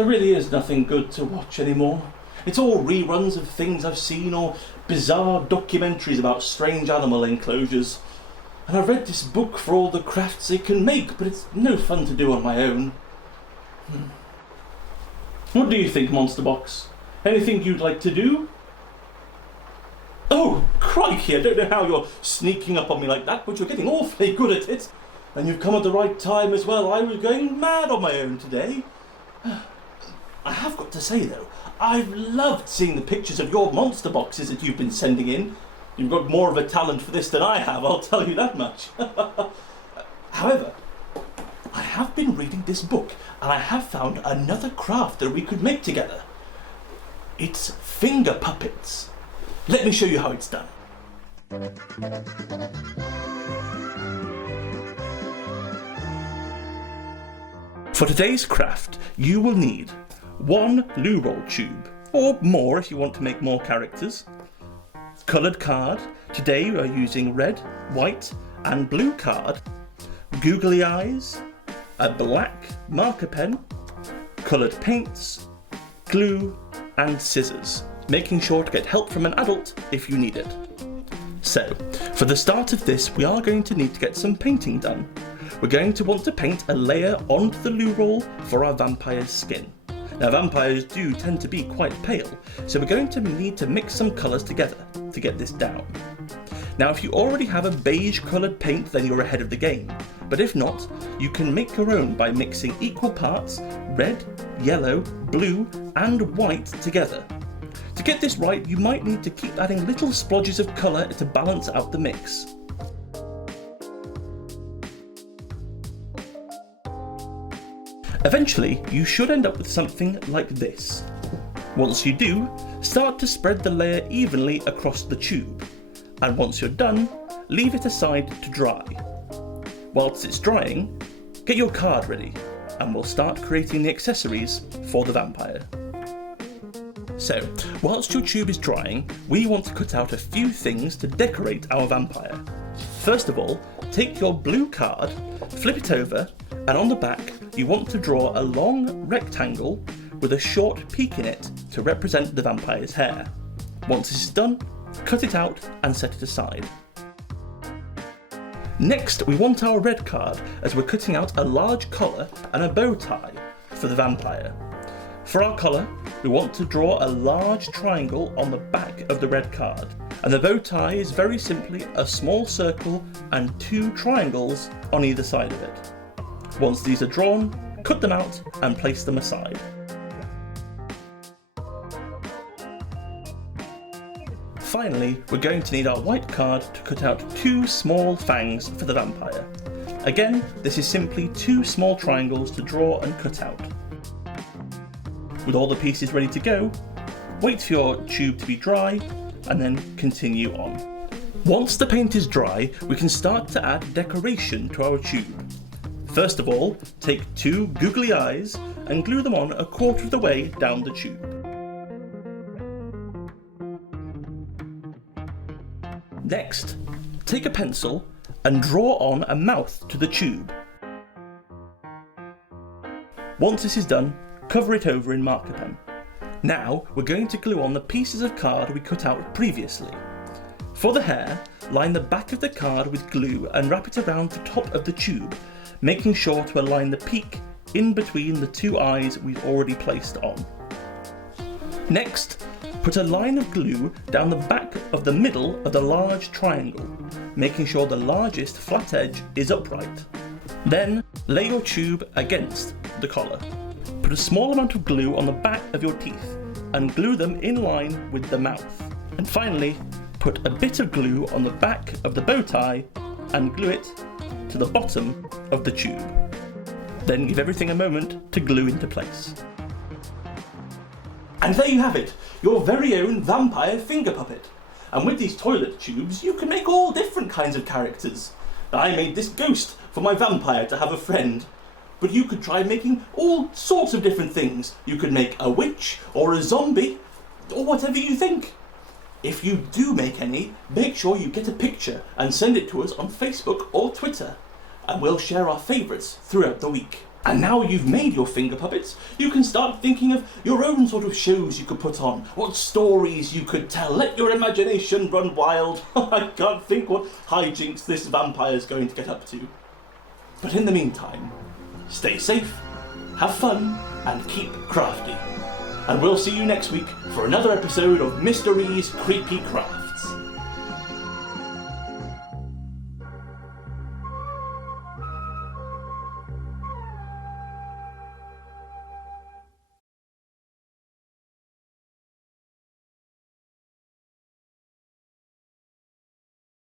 there really is nothing good to watch anymore. It's all reruns of things I've seen or bizarre documentaries about strange animal enclosures. And I've read this book for all the crafts it can make, but it's no fun to do on my own. What do you think, Monsterbox? Anything you'd like to do? Oh, crikey, I don't know how you're sneaking up on me like that, but you're getting awfully good at it. And you've come at the right time as well. I was going mad on my own today. I have got to say, though, I've loved seeing the pictures of your monster boxes that you've been sending in. You've got more of a talent for this than I have, I'll tell you that much. However, I have been reading this book, and I have found another craft that we could make together. It's finger puppets. Let me show you how it's done. For today's craft, you will need one loo roll tube, or more if you want to make more characters. Coloured card. Today we are using red, white and blue card. Googly eyes, a black marker pen, coloured paints, glue and scissors, making sure to get help from an adult if you need it. So, for the start of this, we are going to need to get some painting done. We're going to want to paint a layer onto the loo roll for our vampire's skin. Now, vampires do tend to be quite pale, so we're going to need to mix some colours together to get this down. Now, if you already have a beige coloured paint, then you're ahead of the game. But if not, you can make your own by mixing equal parts red, yellow, blue and white together. To get this right, you might need to keep adding little splodges of colour to balance out the mix. Eventually, you should end up with something like this. Once you do, start to spread the layer evenly across the tube. And once you're done, leave it aside to dry. Whilst it's drying, get your card ready, and we'll start creating the accessories for the vampire. So, whilst your tube is drying, we want to cut out a few things to decorate our vampire. First of all, take your blue card, flip it over, and on the back you want to draw a long rectangle with a short peak in it to represent the vampire's hair. Once this is done, cut it out and set it aside. Next, we want our red card, as we're cutting out a large collar and a bow tie for the vampire. For our collar, we want to draw a large triangle on the back of the red card, and the bow tie is very simply a small circle and two triangles on either side of it. Once these are drawn, cut them out and place them aside. Finally, we're going to need our white card to cut out two small fangs for the vampire. Again, this is simply two small triangles to draw and cut out. With all the pieces ready to go, wait for your tube to be dry and then continue on. Once the paint is dry, we can start to add decoration to our tube. First of all, take two googly eyes and glue them on a quarter of the way down the tube. Next, take a pencil and draw on a mouth to the tube. Once this is done, cover it over in marker pen. Now we're going to glue on the pieces of card we cut out previously. For the hair, line the back of the card with glue and wrap it around the top of the tube, making sure to align the peak in between the two eyes we've already placed on. Next, put a line of glue down the back of the middle of the large triangle, making sure the largest flat edge is upright. Then, lay your tube against the collar. Put a small amount of glue on the back of your teeth and glue them in line with the mouth. And finally, put a bit of glue on the back of the bow tie and glue it to the bottom of the tube. Then give everything a moment to glue into place. And there you have it, your very own vampire finger puppet. And with these toilet tubes, you can make all different kinds of characters. I made this ghost for my vampire to have a friend. But you could try making all sorts of different things. You could make a witch, or a zombie, or whatever you think. If you do make any, make sure you get a picture and send it to us on Facebook or Twitter, and we'll share our favourites throughout the week. And now you've made your finger puppets, you can start thinking of your own sort of shows you could put on, what stories you could tell. Let your imagination run wild. I can't think what hijinks this vampire's going to get up to. But in the meantime, stay safe, have fun, and keep crafty. And we'll see you next week for another episode of Mystery's Creepy Craft.